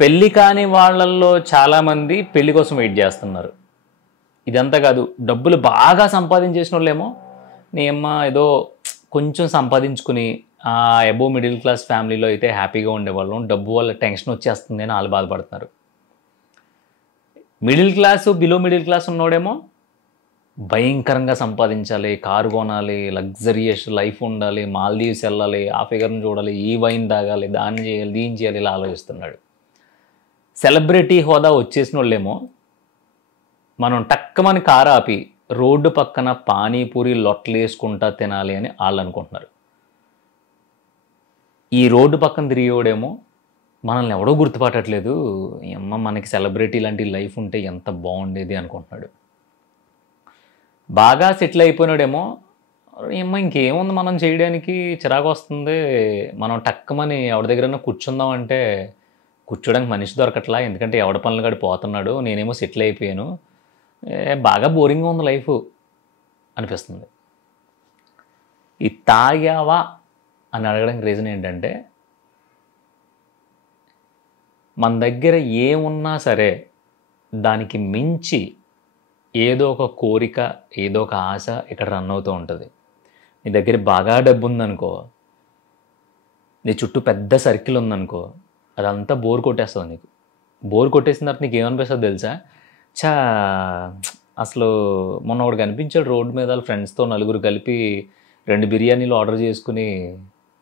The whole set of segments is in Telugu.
పెళ్లి కాని వాళ్ళల్లో చాలామంది పెళ్లి కోసం వెయిట్ చేస్తున్నారు. ఇదంతా కాదు, డబ్బులు బాగా సంపాదించేసిన వాళ్ళేమో నీ అమ్మ ఏదో కొంచెం సంపాదించుకుని ఆ అబోవ్ మిడిల్ క్లాస్ ఫ్యామిలీలో అయితే హ్యాపీగా ఉండేవాళ్ళం, డబ్బు వల్ల టెన్షన్ వచ్చేస్తుంది అని వాళ్ళు బాధపడుతున్నారు. Middle class below middle class ఉన్నోడేమో భయంకరంగా సంపాదించాలి, కారు కొనాలి, లగ్జరియస్ లైఫ్ ఉండాలి, మాల్దీవ్స్ వెళ్ళాలి, ఆ ఫిగర్ని చూడాలి, ఈ వైన్ తాగాలి, దాన్ని చేయాలి, దీన్ని చేయాలి, ఇలా ఆలోచిస్తున్నాడు. సెలబ్రిటీ హోదా వచ్చేసిన వాళ్ళేమో మనం టక్కమని కారు ఆపి రోడ్డు పక్కన పానీపూరి లొట్టలు వేసుకుంటా తినాలి అని వాళ్ళు అనుకుంటున్నారు. ఈ రోడ్డు పక్కన తిరిగేవాడేమో మనల్ని ఎవడో గుర్తుపట్టట్లేదు, అమ్మ మనకి సెలబ్రిటీ లాంటి లైఫ్ ఉంటే ఎంత బాగుండేది అనుకుంటున్నాడు. బాగా సెటిల్ అయిపోయినాడేమో ఏమో ఇంకేముంది మనం చేయడానికి, చిరాకు వస్తుంది, మనం టక్కమని ఎవరి దగ్గరైనా కూర్చుందాం అంటే కూర్చోడానికి మనిషి దొరకట్లా, ఎందుకంటే ఎవడ పనులు గడి పోతున్నాడు, నేనేమో సెటిల్ అయిపోయాను, బాగా బోరింగ్గా ఉంది లైఫ్ అనిపిస్తుంది. ఈ తాగావా అని అడగడానికి రీజన్ ఏంటంటే మన దగ్గర ఏమున్నా సరే దానికి మించి ఏదో ఒక కోరిక, ఏదో ఒక ఆశ ఇక్కడ రన్ అవుతూ ఉంటుంది. నీ దగ్గర బాగా డబ్బు ఉందనుకో, నీ చుట్టూ పెద్ద సర్కిల్ ఉందనుకో, అదంతా బోర్ కొట్టేస్తుంది నీకు. బోర్ కొట్టేసిన తర్వాత నీకు ఏమనిపిస్తుంది తెలుసా? అసలు మొన్న ఒకడు కనిపించాడు రోడ్డు మీద, వాళ్ళ ఫ్రెండ్స్తో నలుగురు కలిపి 2 బిర్యానీలు ఆర్డర్ చేసుకుని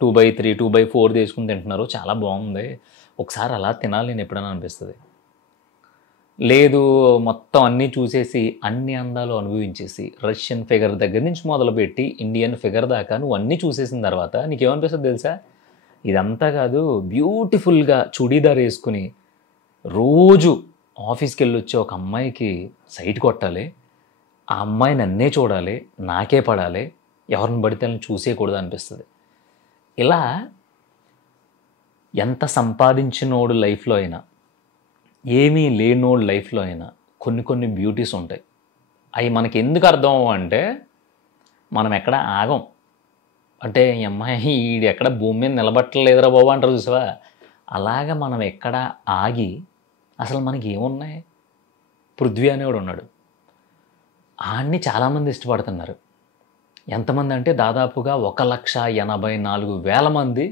2x3 2x4 తీసుకుని తింటున్నారు, చాలా బాగుంది, ఒకసారి అలా తినాలి నేను ఎప్పుడైనా అనిపిస్తుంది. లేదు, మొత్తం అన్నీ చూసేసి అన్ని అందాలు అనుభవించేసి రష్యన్ ఫిగర్ దగ్గర నుంచి మొదలుపెట్టి ఇండియన్ ఫిగర్ దాకా నువ్వు అన్నీ చూసేసిన తర్వాత నీకేమనిపిస్తుంది తెలుసా? ఇదంతా కాదు, బ్యూటిఫుల్గా చుడీదార్ వేసుకుని రోజు ఆఫీస్కి వెళ్ళి వచ్చే ఒక అమ్మాయికి సైట్ కొట్టాలి, ఆ అమ్మాయి నన్నే చూడాలి, నాకే పడాలి, ఎవరిని పడితే చూసేయకూడదు అనిపిస్తుంది. ఇలా ఎంత సంపాదించినోడు లైఫ్లో అయినా, ఏమీ లేనోడు లైఫ్లో అయినా కొన్ని బ్యూటీస్ ఉంటాయి. అవి మనకి ఎందుకు అర్థం అంటే మనం ఎక్కడ ఆగం. అంటే ఈ అమ్మాయి ఈడు ఎక్కడ భూమి మీద నిలబట్టలేదురా బాబు అంటారు చూసావా, అలాగా మనం ఎక్కడ ఆగి అసలు మనకి ఏమున్నాయి. పృథ్వీ అనేవాడు ఉన్నాడు, ఆడిని చాలామంది ఇష్టపడుతున్నారు. ఎంతమంది అంటే దాదాపుగా 1,84,000 మంది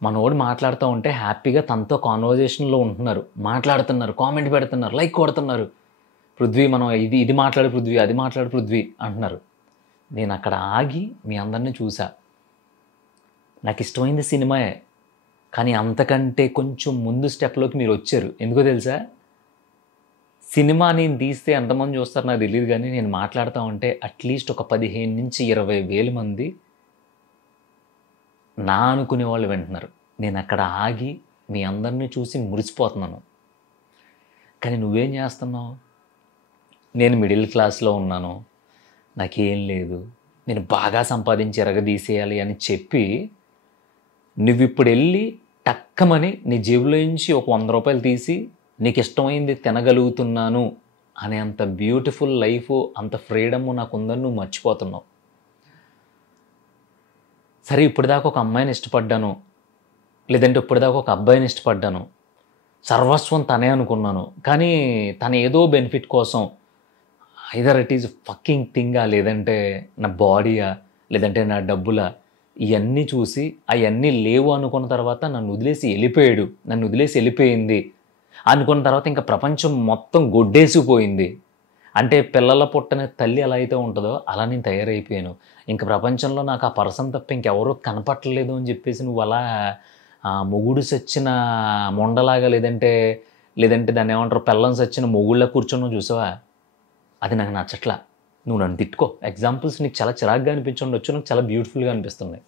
మనోడు మాట్లాడుతూ ఉంటే హ్యాపీగా తనతో కాన్వర్జేషన్లో ఉంటున్నారు, మాట్లాడుతున్నారు, కామెంట్ పెడుతున్నారు, లైక్ కొడుతున్నారు. పృథ్వీ మనం ఇది మాట్లాడు పృథ్వీ, అది మాట్లాడు పృథ్వీ అంటున్నారు. నేను అక్కడ ఆగి మీ అందరినీ చూసా. నాకు ఇష్టమైంది సినిమాయే, కానీ అంతకంటే కొంచెం ముందు స్టెప్లోకి మీరు వచ్చారు. ఎందుకో తెలుసా? సినిమా నేను తీస్తే ఎంతమంది చూస్తారు నాకు తెలియదు, కానీ నేను మాట్లాడుతూ ఉంటే అట్లీస్ట్ ఒక 15,000 నుంచి 20,000 మంది నా అనుకునే వాళ్ళు వింటున్నారు. నేను అక్కడ ఆగి మీ అందరినీ చూసి మురిసిపోతున్నాను. కానీ నువ్వేం చేస్తున్నావు? నేను మిడిల్ క్లాస్లో ఉన్నాను, నాకేం లేదు, నేను బాగా సంపాదించి ఎరగదీసేయాలి అని చెప్పి నువ్వు ఇప్పుడు వెళ్ళి టక్కమని నీ జేబులో నుంచి ఒక 100 రూపాయలు తీసి నీకు ఇష్టమైంది తినగలుగుతున్నాను అనే అంత బ్యూటిఫుల్ లైఫ్, అంత ఫ్రీడము నాకు ఉందని నువ్వు మర్చిపోతున్నావు. సరే, ఇప్పటిదాకా ఒక అమ్మాయిని ఇష్టపడ్డాను, లేదంటే ఇప్పటిదాకా ఒక అబ్బాయిని ఇష్టపడ్డాను, సర్వస్వం తనే అనుకున్నాను, కానీ తన ఏదో బెనిఫిట్ కోసం ఐదర్ ఇట్ ఈజ్ ఫక్కింగ్ థింగా, లేదంటే నా బాడీయా, లేదంటే నా డబ్బులా, ఇవన్నీ చూసి అవన్నీ లేవు అనుకున్న తర్వాత నన్ను వదిలేసి వెళ్ళిపోయాడు, నన్ను వదిలేసి వెళ్ళిపోయింది అనుకున్న తర్వాత ఇంకా ప్రపంచం మొత్తం గొడ్డేసిపోయింది. అంటే పిల్లల పుట్టని తల్లి ఎలా అయితే ఉంటుందో అలా నేను తయారైపోయాను. ఇంక ప్రపంచంలో నాకు ఆ పర్సన్ తప్ప ఇంకెవరూ కనపట్టలేదు అని చెప్పేసి నువ్వు అలా మొగుడు సచ్చిన మొండలాగా, లేదంటే దాన్ని ఏమంటారు, పెళ్ళం సచ్చిన మొగుళ్ళ కూర్చొని చూసావా? అది నాకు నచ్చట్లా. నువ్వు నన్ను తిట్టుకో. ఎగ్జాంపుల్స్ నీకు చాలా చిరాగ్గా అనిపించుండొచ్చు, నాకు చాలా బ్యూటిఫుల్గా అనిపిస్తున్నాయి.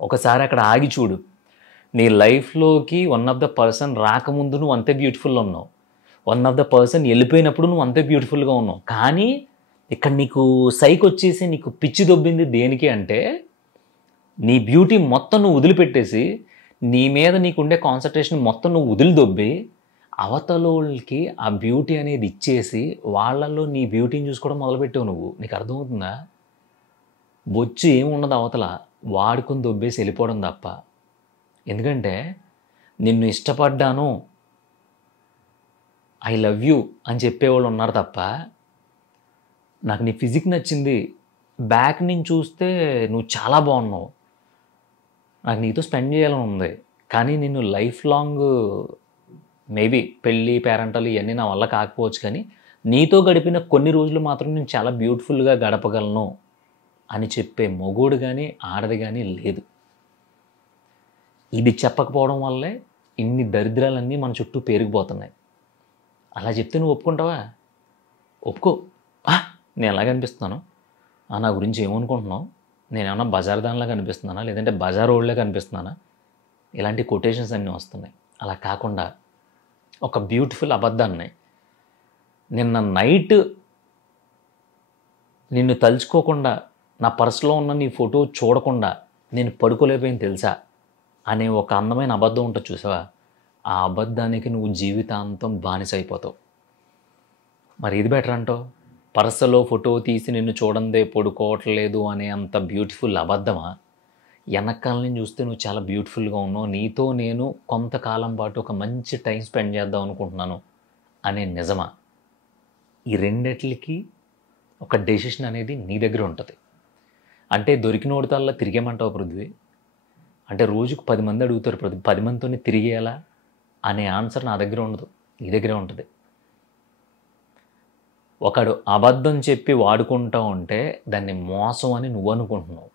ఒకసారి అక్కడ ఆగి చూడు. నీ లైఫ్లోకి వన్ ఆఫ్ ద పర్సన్ రాకముందు నువ్వు అంతే బ్యూటిఫుల్గా ఉన్నావు, వన్ ఆఫ్ ద పర్సన్ వెళ్ళిపోయినప్పుడు నువ్వు అంతే బ్యూటిఫుల్గా ఉన్నావు. కానీ ఇక్కడ నీకు సైక్ వచ్చేసి నీకు పిచ్చి దొబ్బింది దేనికి అంటే, నీ బ్యూటీ మొత్తం నువ్వు వదిలిపెట్టేసి నీ మీద నీకుండే కాన్సన్ట్రేషన్ మొత్తం నువ్వు వదిలిదొబ్బి అవతలోళ్ళకి ఆ బ్యూటీ అనేది ఇచ్చేసి వాళ్ళల్లో నీ బ్యూటీని చూసుకోవడం మొదలుపెట్టావు నువ్వు. నీకు అర్థమవుతుందా? బొచ్చు ఏముండదు అవతల, వాడుకొని దొబ్బేసి వెళ్ళిపోవడం తప్ప. ఎందుకంటే నిన్ను ఇష్టపడ్డాను, ఐ లవ్ యూ అని చెప్పేవాళ్ళు ఉన్నారు తప్ప, నాకు నీ ఫిజిక్ నచ్చింది, బ్యాక్ నుంచి చూస్తే నువ్వు చాలా బాగున్నావు, నాకు నీతో స్పెండ్ చేయాలని ఉంది, కానీ నిన్ను లైఫ్ లాంగ్ మేబీ పెళ్ళి పేరెంటలు ఇవన్నీ నా వల్ల కాకపోవచ్చు, కానీ నీతో గడిపిన కొన్ని రోజులు మాత్రం నేను చాలా బ్యూటిఫుల్గా గడపగలను అని చెప్పే మొగోడు కానీ ఆడది కానీ లేదు. ఇది చెప్పకపోవడం వల్లే ఇన్ని దరిద్రాలన్నీ మన చుట్టూ పేరుకుపోతున్నాయి. అలా చెప్తే నువ్వు ఒప్పుకుంటావా? ఒప్పుకో. నేను ఎలా కనిపిస్తున్నాను, నా గురించి ఏమనుకుంటున్నావు, నేను ఏమన్నా బజార్ దానిలా కనిపిస్తున్నానా, లేదంటే బజార్ రోడ్లే కనిపిస్తున్నానా, ఇలాంటి కొటేషన్స్ అన్నీ వస్తున్నాయి. అలా కాకుండా ఒక బ్యూటిఫుల్ అబద్ధాన్ని, నిన్న నైట్ నిన్ను తలుచుకోకుండా నా పర్సులో ఉన్న నీ ఫోటో చూడకుండా నేను పడుకోలేకపోయింది తెలుసా అనే ఒక అందమైన అబద్ధం ఉంటుంది చూసావా, ఆ అబద్ధానికి నువ్వు జీవితాంతం బానిసైపోతావు. మరి ఇది బెటర్ అంటావు, పర్సులో ఫోటో తీసి నిన్ను చూడందే పడుకోవట్లేదు అనే అంత బ్యూటిఫుల్ అబద్ధమా? వెనకాల నుంచి చూస్తే నువ్వు చాలా బ్యూటిఫుల్గా ఉన్నావు, నీతో నేను కొంతకాలం పాటు ఒక మంచి టైం స్పెండ్ చేద్దాం అనుకుంటున్నాను అనే నిజమా? ఈ రెండిట్లకి ఒక డెసిషన్ అనేది నీ దగ్గర ఉంటుంది. అంటే దొరికిన ఓడితల్లా తిరిగేమంటావు పృథ్వీ? అంటే రోజుకు 10 మంది అడుగుతారు పృథ్వీ, 10 మందితోనే తిరిగేయాలా అనే ఆన్సర్ నా దగ్గర ఉండదు, నీ దగ్గరే ఉంటుంది. ఒకడు అబద్ధం చెప్పి వాడుకుంటా ఉంటే దాన్ని మోసం అని నువ్వు అనుకుంటున్నావు.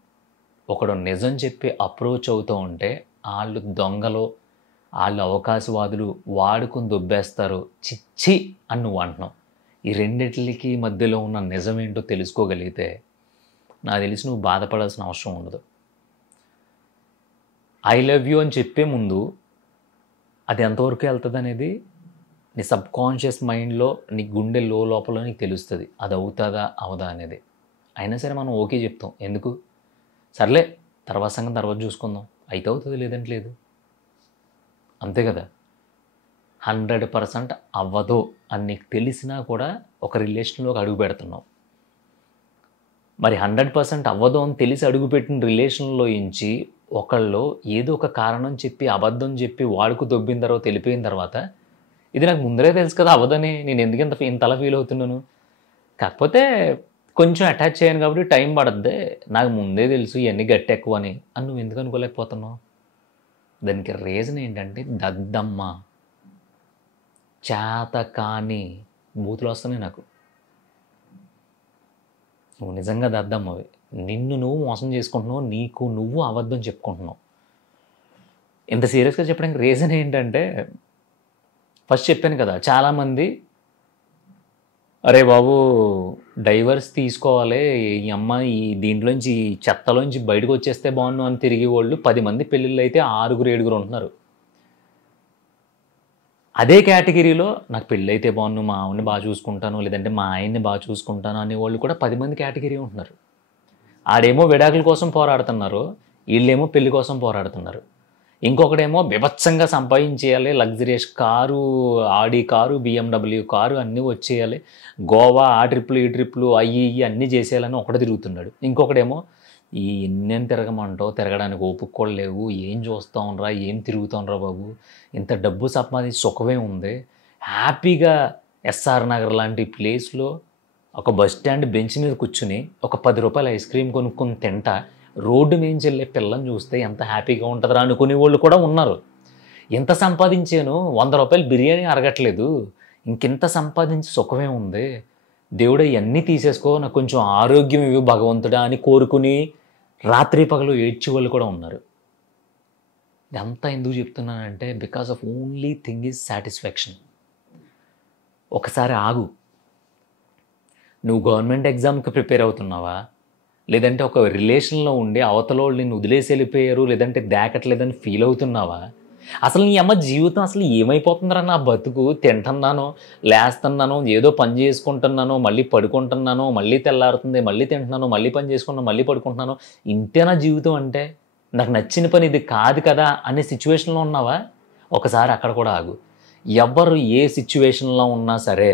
ఒకడు నిజం చెప్పి అప్రోచ్ అవుతూ ఉంటే వాళ్ళు దొంగలు, వాళ్ళు అవకాశవాదులు, వాడుకుని దొబ్బేస్తారు, చిచ్చి అని నువ్వు అంటున్నావు. ఈ రెండిట్లకి మధ్యలో ఉన్న నిజమేంటో తెలుసుకోగలిగితే నాకు తెలిసి నువ్వు బాధపడాల్సిన అవసరం ఉండదు. ఐ లవ్ యూ అని చెప్పే ముందు అది ఎంతవరకు వెళ్తుంది అనేది నీ సబ్కాన్షియస్ మైండ్లో, నీ గుండె లోపల నీకు తెలుస్తుంది, అది అవుతుందా అవదా అనేది. అయినా సరే మనం ఓకే చెప్తాం. ఎందుకు? సర్లే తర్వాత సంగతి తర్వాత చూసుకుందాం, అయితే అవుతుంది లేదంటే లేదు, అంతే కదా. 100% అవ్వదు అని నీకు తెలిసినా కూడా ఒక రిలేషన్లోకి అడుగు పెడుతున్నావు. మరి 100% అవ్వదు అని తెలిసి అడుగుపెట్టిన రిలేషన్లో ఇంచి ఒకళ్ళు ఏదో ఒక కారణం చెప్పి అబద్ధం చెప్పి వాడుకు దొబ్బిన తర్వాత వెళ్ళిపోయిన తర్వాత, ఇది నాకు ముందరే తెలుసు కదా అవ్వదని, నేను ఎందుకు ఇంతలా ఫీల్ అవుతున్నాను, కాకపోతే కొంచెం అటాచ్ చేయను కాబట్టి టైం పడద్దే, నాకు ముందే తెలుసు ఇవన్నీ గట్టి ఎక్కువ అని నువ్వు ఎందుకు అనుకోలేకపోతున్నావు? దానికి రీజన్ ఏంటంటే దద్దమ్మ, చేత కాని బూతులు వస్తున్నాయి నాకు. నువ్వు నిజంగా దద్దమ్మవి, నిన్ను నువ్వు మోసం చేసుకుంటున్నావు, నీకు నువ్వు అబద్ధం చెప్పుకుంటున్నావు. ఇంత సీరియస్గా చెప్పడానికి రీజన్ ఏంటంటే, ఫస్ట్ చెప్పాను కదా, చాలామంది అరే బాబు డైవర్స్ తీసుకోవాలి, ఈ అమ్మాయి దీంట్లోంచి చెత్తలోంచి బయటకు వచ్చేస్తే బాగున్నాను అని తిరిగి వాళ్ళు 10 మంది పెళ్ళిళ్ళు అయితే 6-7 ఉంటున్నారు. అదే కేటగిరీలో నాకు పెళ్ళి అయితే బాగున్నాను, మా ఆవిడని బాగా చూసుకుంటాను, లేదంటే మా ఆయన్ని బాగా చూసుకుంటాను అనేవాళ్ళు కూడా 10 మంది కేటగిరీ ఉంటున్నారు. ఆడేమో విడాకుల కోసం పోరాడుతున్నారు, వీళ్ళేమో పెళ్లి కోసం పోరాడుతున్నారు. ఇంకొకడేమో బీభత్సంగా సంపాదించేయాలి, luxurious car, Audi car, BMW car అన్నీ వచ్చేయాలి, గోవా ఆ ట్రిప్లు ఈ ట్రిప్లు అయ్యి అన్నీ చేసేయాలని ఒకటి తిరుగుతున్నాడు. ఇంకొకడేమో ఈ ఎన్నెన్ని తిరగమంటావు, తిరగడానికి ఓపిక కూడా లేవు, ఏం చూస్తావునరా, ఏం తిరుగుతావునరా బాబు, ఇంత డబ్బు సంపాదించి సుఖమే ఉంది, హ్యాపీగా ఎస్ఆర్ నగర్ లాంటి ప్లేస్లో ఒక బస్ స్టాండ్ బెంచ్ మీద కూర్చుని ఒక 10 రూపాయల ఐస్ క్రీమ్ కొనుక్కొని తింటా రోడ్డు మీద వెళ్ళే పిల్లని చూస్తే ఎంత హ్యాపీగా ఉంటుందిరా అనుకునే వాళ్ళు కూడా ఉన్నారు. ఎంత సంపాదించాను, 100 రూపాయలు బిర్యానీ అరగట్లేదు, ఇంకెంత సంపాదించి సుఖమే ఉంది, దేవుడు ఇవన్నీ తీసేసుకో, నాకు కొంచెం ఆరోగ్యం ఇవి భగవంతుడా అని కోరుకుని రాత్రి పగలు ఏడ్చే వాళ్ళు కూడా ఉన్నారు. ఇదంతా ఎందుకు చెప్తున్నానంటే because of only thing is satisfaction. ఒకసారి ఆగు. నువ్వు గవర్నమెంట్ ఎగ్జామ్కి ప్రిపేర్ అవుతున్నావా, లేదంటే ఒక రిలేషన్లో ఉండి అవతలోళ్ళు నిన్ను వదిలేసి వెళ్ళిపోయారు, లేదంటే దాకట్లేదని ఫీల్ అవుతున్నావా? అసలు నీ అమ్మ జీవితం అసలు ఏమైపోతుందిరా, నా బతుకు, తింటున్నాను, లేస్తున్నాను, ఏదో పని చేసుకుంటున్నాను, మళ్ళీ పడుకుంటున్నాను, మళ్ళీ తెల్లారుతుంది, మళ్ళీ తింటున్నాను, మళ్ళీ పని చేసుకుంటున్నాను, మళ్ళీ పడుకుంటున్నాను, ఇంతే నా జీవితం అంటే, నాకు నచ్చిన పని ఇది కాదు కదా అనే సిచ్యువేషన్లో ఉన్నావా? ఒకసారి అక్కడ కూడా ఆగు. ఎవరు ఏ సిచ్యువేషన్లో ఉన్నా సరే,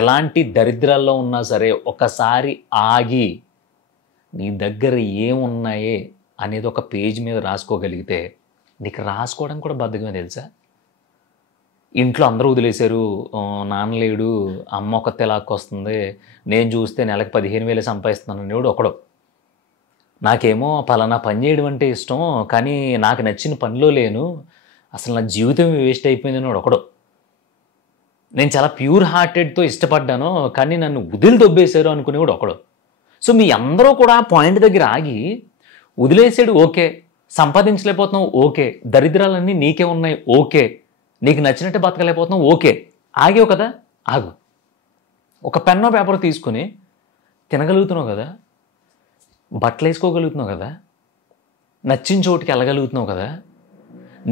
ఎలాంటి దరిద్రాల్లో ఉన్నా సరే, ఒకసారి ఆగి నీ దగ్గర ఏమున్నాయే అనేది ఒక పేజ్ మీద రాసుకోగలిగితే, నీకు రాసుకోవడం కూడా బద్ధకమే తెలుసా? ఇంట్లో అందరూ వదిలేశారు. నాన్న లేడు, అమ్మ ఒక్కతే లాక్కొస్తుంది, నేను చూస్తే నెలకు 15,000 సంపాదిస్తున్నాను అనేవాడు ఒకడు. నాకేమో పలానా పని చేయడం అంటే ఇష్టం, కానీ నాకు నచ్చిన పనిలో లేను, అసలు నా జీవితం వేస్ట్ అయిపోయింది అనేవాడు ఒకడు. నేను చాలా ప్యూర్ హార్టెడ్‌తో ఇష్టపడ్డాను, కానీ నన్ను వదిలి దొబ్బేశారు అనుకునేవాడు ఒకడు. సో, మీ అందరూ కూడా పాయింట్ దగ్గర ఆగి, వదిలేసాడు ఓకే, సంపాదించలేకపోతున్నావు ఓకే, దరిద్రాలన్నీ నీకే ఉన్నాయి ఓకే, నీకు నచ్చినట్టు బతకలేకపోతున్నావు ఓకే. ఆగావు కదా, ఆగు. ఒక పెన్నో పేపర్ తీసుకొని తినగలుగుతున్నావు కదా, బట్టలు వేసుకోగలుగుతున్నావు కదా, నచ్చిన చోటుకి వెళ్ళగలుగుతున్నావు కదా,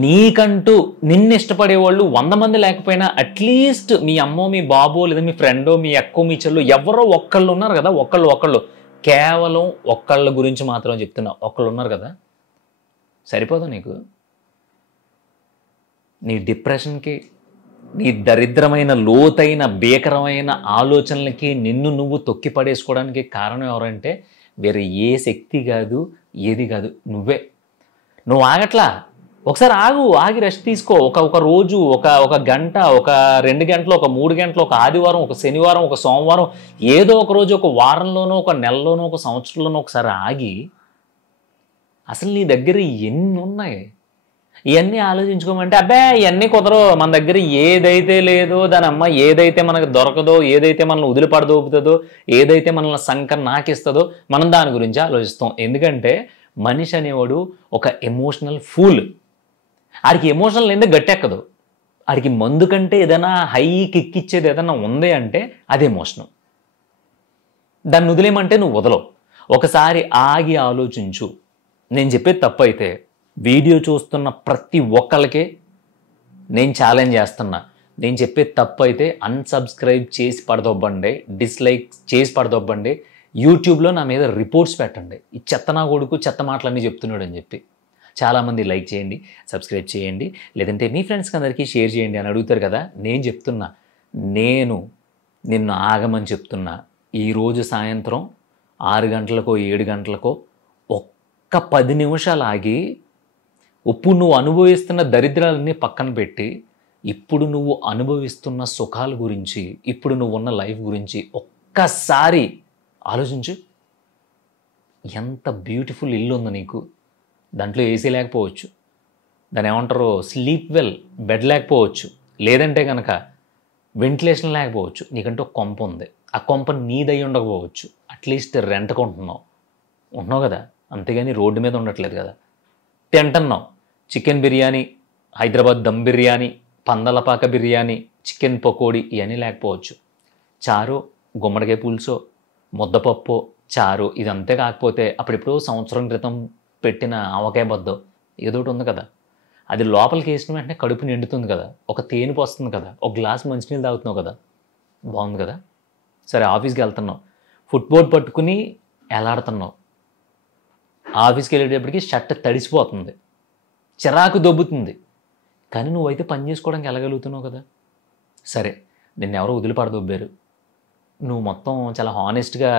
నీకంటూ నిన్ను ఇష్టపడేవాళ్ళు 100 మంది లేకపోయినా అట్లీస్ట్ మీ అమ్మో మీ బాబో లేదా మీ ఫ్రెండో మీ అక్కో మీ చెల్లు ఎవరో ఒక్కళ్ళు ఉన్నారు కదా, ఒక్కళ్ళు కేవలం ఒక్కళ్ళ గురించి మాత్రం చెప్తున్నా, ఒక్కళ్ళు ఉన్నారు కదా, సరిపోదా నీకు? నీ డిప్రెషన్కి, నీ దరిద్రమైన లోతైన భీకరమైన ఆలోచనలకి నిన్ను నువ్వు తొక్కి పడేసుకోవడానికి కారణం ఎవరంటే వేరే ఏ శక్తి కాదు, ఏది కాదు, నువ్వే. నువ్వు ఆగట్లా. ఒకసారి ఆగి రెస్ట్ తీసుకో. ఒక రోజు, ఒక గంట, ఒక 2 గంటలు, ఒక 3 గంటలు, ఒక ఆదివారం, ఒక శనివారం, ఒక సోమవారం, ఏదో ఒక రోజు, ఒక వారంలోనో, ఒక నెలలోనో, ఒక సంవత్సరంలోనో ఒకసారి ఆగి అసలు నీ దగ్గర ఎన్ని ఉన్నాయి ఇవన్నీ ఆలోచించుకోమంటే, అబ్బే ఇవన్నీ కుదరవు, మన దగ్గర ఏదైతే లేదో దాని అమ్మ, ఏదైతే మనకు దొరకదో, ఏదైతే మనల్ని వదిలిపడదోపుతుందో, ఏదైతే మనల్ని సంకం నాకిస్తుందో మనం దాని గురించి ఆలోచిస్తాం. ఎందుకంటే మనిషి అనేవాడు ఒక ఎమోషనల్ ఫూల్. ఆడికి ఎమోషనల్ ఏందో గట్టెక్కదు. ఆడికి మందు కంటే ఏదైనా హై కిక్ ఇచ్చేది ఏదైనా ఉంది అంటే అది ఎమోషనల్. దాన్ని వదిలేయమంటే నువ్వు వదలవు. ఒకసారి ఆగి ఆలోచించు. నేను చెప్పేది తప్పు అయితే వీడియో చూస్తున్న ప్రతి ఒక్కళ్ళకి నేను ఛాలెంజ్ చేస్తున్నా. నేను చెప్పేది తప్పు అయితే అన్సబ్స్క్రైబ్ చేసి పడదొబ్బండి, డిస్లైక్ చేసి పడదొబ్బండి, యూట్యూబ్లో నా మీద రిపోర్ట్స్ పెట్టండి, ఈ చెత్త నా కొడుకు చెత్త మాటలన్నీ చెప్తున్నాడు అని చెప్పి. చాలామంది లైక్ చేయండి, సబ్స్క్రైబ్ చేయండి, లేదంటే మీ ఫ్రెండ్స్కి అందరికీ షేర్ చేయండి అని అడుగుతారు కదా. నేను చెప్తున్నా, నేను నిన్ను ఆగమని చెప్తున్నా. ఈరోజు సాయంత్రం 6 గంటలకో 7 గంటలకో ఒక్క 10 నిమిషాలు ఆగి ఇప్పుడు నువ్వు అనుభవిస్తున్న దరిద్రాలన్నీ పక్కన పెట్టి ఇప్పుడు నువ్వు అనుభవిస్తున్న సుఖాల గురించి, ఇప్పుడు నువ్వు ఉన్న లైఫ్ గురించి ఒక్కసారి ఆలోచించు. ఎంత బ్యూటిఫుల్ ఇల్లు ఉంది నీకు. దాంట్లో ఏసీ లేకపోవచ్చు, దాన్ని ఏమంటారు స్లీప్ వెల్ బెడ్ లేకపోవచ్చు, లేదంటే కనుక వెంటిలేషన్ లేకపోవచ్చు. నీకంటే ఒక కొంప ఉంది, ఆ కొంప నీదై ఉండకపోవచ్చు, అట్లీస్ట్ రెంట్కి ఉంటున్నావు కదా, అంతేగాని రోడ్డు మీద ఉండట్లేదు కదా. తింటున్నావు చికెన్ బిర్యానీ, హైదరాబాద్ దమ్ బిర్యానీ, పందలపాక బిర్యానీ, చికెన్ పకోడీ, ఇవన్నీ లేకపోవచ్చు. చారు, గుమ్మడికాయ పులుసో, ముద్దపప్పు, చారు, ఇదంతే కాకపోతే అప్పుడెప్పుడో సంవత్సరం క్రితం పెట్టిన ఆవకాయ బద్దో ఏదో ఒకటి ఉంది కదా, అది లోపలికి వేసిన వెంటనే కడుపు నిండుతుంది కదా, ఒక తేనెపు వస్తుంది కదా, ఒక గ్లాస్ మంచినీళ్ళు తాగుతున్నావు కదా, బాగుంది కదా. సరే ఆఫీస్కి వెళ్తున్నావు, ఫుట్బోర్డ్ పట్టుకుని ఎలాడుతున్నావు, ఆఫీస్కి వెళ్ళేటప్పటికి షర్ట్ తడిసిపోతుంది, చిరాకు దొబ్బుతుంది, కానీ నువ్వైతే పని చేసుకోవడానికి వెళ్ళగలుగుతున్నావు కదా. సరే నిన్ను ఎవరో వదిలిపడదొబ్బారు, నువ్వు మొత్తం చాలా హానెస్ట్గా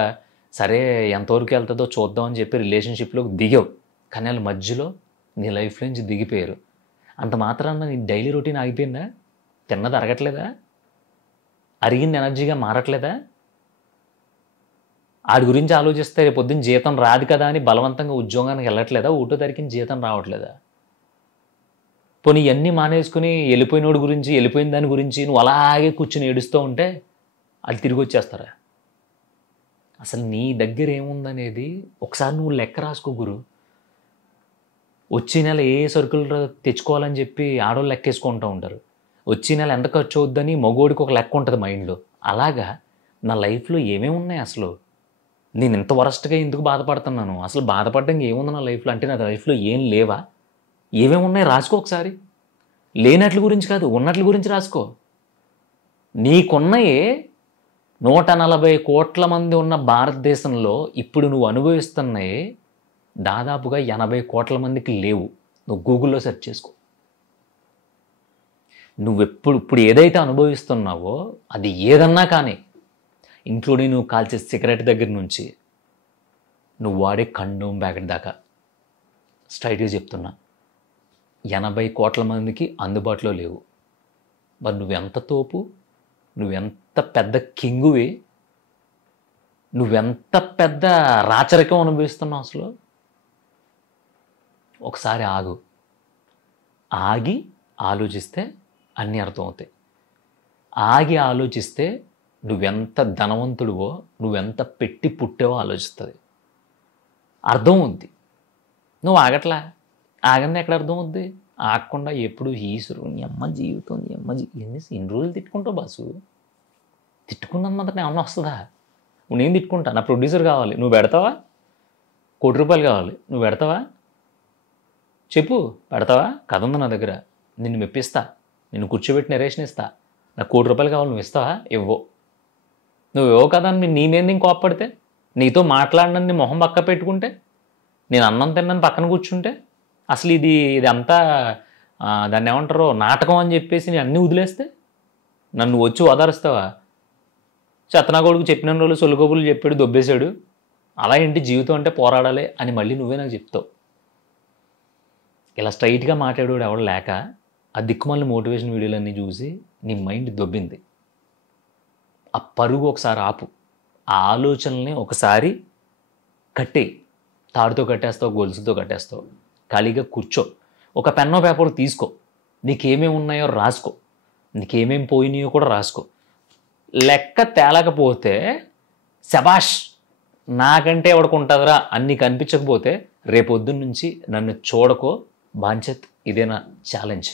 సరే ఎంతవరకు వెళ్తుందో చూద్దామని చెప్పి రిలేషన్షిప్లోకి దిగావు, కానీ వాళ్ళ మధ్యలో నీ లైఫ్ నుంచి దిగిపోయారు. అంత మాత్రాన నీ డైలీ రొటీన్ ఆగిపోయిందా? తిన్నది అరగట్లేదా? అరిగింది ఎనర్జీగా మారట్లేదా? ఆడి గురించి ఆలోచిస్తే రేపు పొద్దున్న జీతం రాదు కదా అని బలవంతంగా ఉద్యోగానికి వెళ్ళట్లేదా? ఒకటో తారీఖున జీతం రావట్లేదా? పోనీ ఇవన్నీ మానేసుకుని వెళ్ళిపోయినోడి గురించి, వెళ్ళిపోయిన దాని గురించి నువ్వు అలాగే కూర్చుని ఏడుస్తూ ఉంటే వాళ్ళు తిరిగి వచ్చేస్తారా? అసలు నీ దగ్గర ఏముందనేది ఒకసారి నువ్వు లెక్క రాసుకో గురు. వచ్చే నెల ఏ సరుకులు తెచ్చుకోవాలని చెప్పి ఆడవాళ్ళు లెక్కేసుకుంటూ ఉంటారు. వచ్చే నెల ఎంత ఖర్చు అవుద్దని మగోడికి ఒక లెక్క ఉంటుంది మైండ్లో. అలాగా నా లైఫ్లో ఏమేమి ఉన్నాయి అసలు, నేను ఇంత వరస్ట్గా ఎందుకు బాధపడుతున్నాను, అసలు బాధపడడానికి ఏముంది నా లైఫ్లో, అంటే నా లైఫ్లో ఏం లేవా, ఏమేమి ఉన్నాయి రాసుకో ఒకసారి. లేనట్ల గురించి కాదు, ఉన్నట్ల గురించి రాసుకో. నీకున్నాయే 140 కోట్ల మంది ఉన్న భారతదేశంలో ఇప్పుడు నువ్వు అనుభవిస్తున్నాయే దాదాపుగా 80 కోట్ల మందికి లేవు. నువ్వు గూగుల్లో సెర్చ్ చేసుకో. ఇప్పుడు ఏదైతే అనుభవిస్తున్నావో అది ఏదన్నా కానీ, ఇంక్లూడింగ్ నువ్వు కాల్చే సిగరెట్ దగ్గర నుంచి నువ్వు వాడే కండోమ్ ప్యాకెట్ దాకా, స్ట్రైట్గా చెప్తున్నా 80 కోట్ల మందికి అందుబాటులో లేవు. మరి నువ్వెంత తోపు, నువ్వెంత పెద్ద కింగువి, నువ్వెంత పెద్ద రాచరికం అనుభవిస్తున్నావు అసలు. ఒకసారి ఆగు, ఆగి ఆలోచిస్తే అన్నీ అర్థమవుతాయి. ఆగి ఆలోచిస్తే నువ్వెంత ధనవంతుడివో, నువ్వెంత పెట్టి పుట్టావో ఆలోచిస్తుంది, అర్థం అవుద్ది. నువ్వు ఆగట్లా, ఆగంది ఎక్కడ అర్థం అవుద్ది? ఆగకుండా ఎప్పుడు ఈసురు నీ అమ్మ జీవితం, నీ అమ్మ ఎన్ని రోజులు తిట్టుకుంటావు బాసు? తిట్టుకున్నది మాత్రం ఏమన్నా వస్తుందా? నేను తిట్టుకుంటా, నా ప్రొడ్యూసర్ కావాలి, నువ్వు పెడతావా? ₹1,00,00,000 కావాలి, నువ్వు పెడతావా? చెప్పు, పెడతావా? కథ ఉంది నా దగ్గర, నిన్ను మెప్పిస్తా, నిన్ను కూర్చోబెట్టి నరేషన్ ఇస్తా, నాకు ₹1,00,00,000 కావాలి, నువ్వు ఇస్తావా? ఇవ్వో. నువ్వు ఇవ్వవు కదా అని నీ మీద నేను కోప్పడితే, నీతో మాట్లాడినని మొహం పక్క పెట్టుకుంటే, నేను అన్నం తిన్నాను పక్కన కూర్చుంటే, అసలు ఇదంతా దాన్ని ఏమంటారో నాటకం అని చెప్పేసి నేను అన్నీ వదిలేస్తే నన్ను వచ్చి ఓదారుస్తావా? చెత్తనాగోడుకు చెప్పిన రోజులు సొలుగోబులు చెప్పాడు, దొబ్బేశాడు, అలా ఏంటి జీవితం అంటే పోరాడాలి అని మళ్ళీ నువ్వే నాకు చెప్తావు. ఇలా స్ట్రైట్గా మాట్లాడేవాడు ఎవడు లేక ఆ దిక్కుమాలిన మోటివేషన్ వీడియోలన్నీ చూసి నీ మైండ్ దొబ్బింది. ఆ పరుగు ఒకసారి ఆపు, ఆ ఆలోచనల్ని ఒకసారి కట్టేయి. తాడుతో కట్టేస్తావు, గొలుసుతో కట్టేస్తావు, ఖాళీగా కూర్చో, ఒక పెన్నో పేపర్ తీసుకో, నీకేమేమి ఉన్నాయో రాసుకో, నీకేమేమి పోయినాయో కూడా రాసుకో. లెక్క తేలకపోతే శబాష్, నాకంటే ఎవడికి ఉంటుందిరా అని నీకు అనిపించకపోతే రేపొద్దున్న నుంచి నన్ను చూడకో బాంచత్. ఇదే నా ఛాలెంజ్.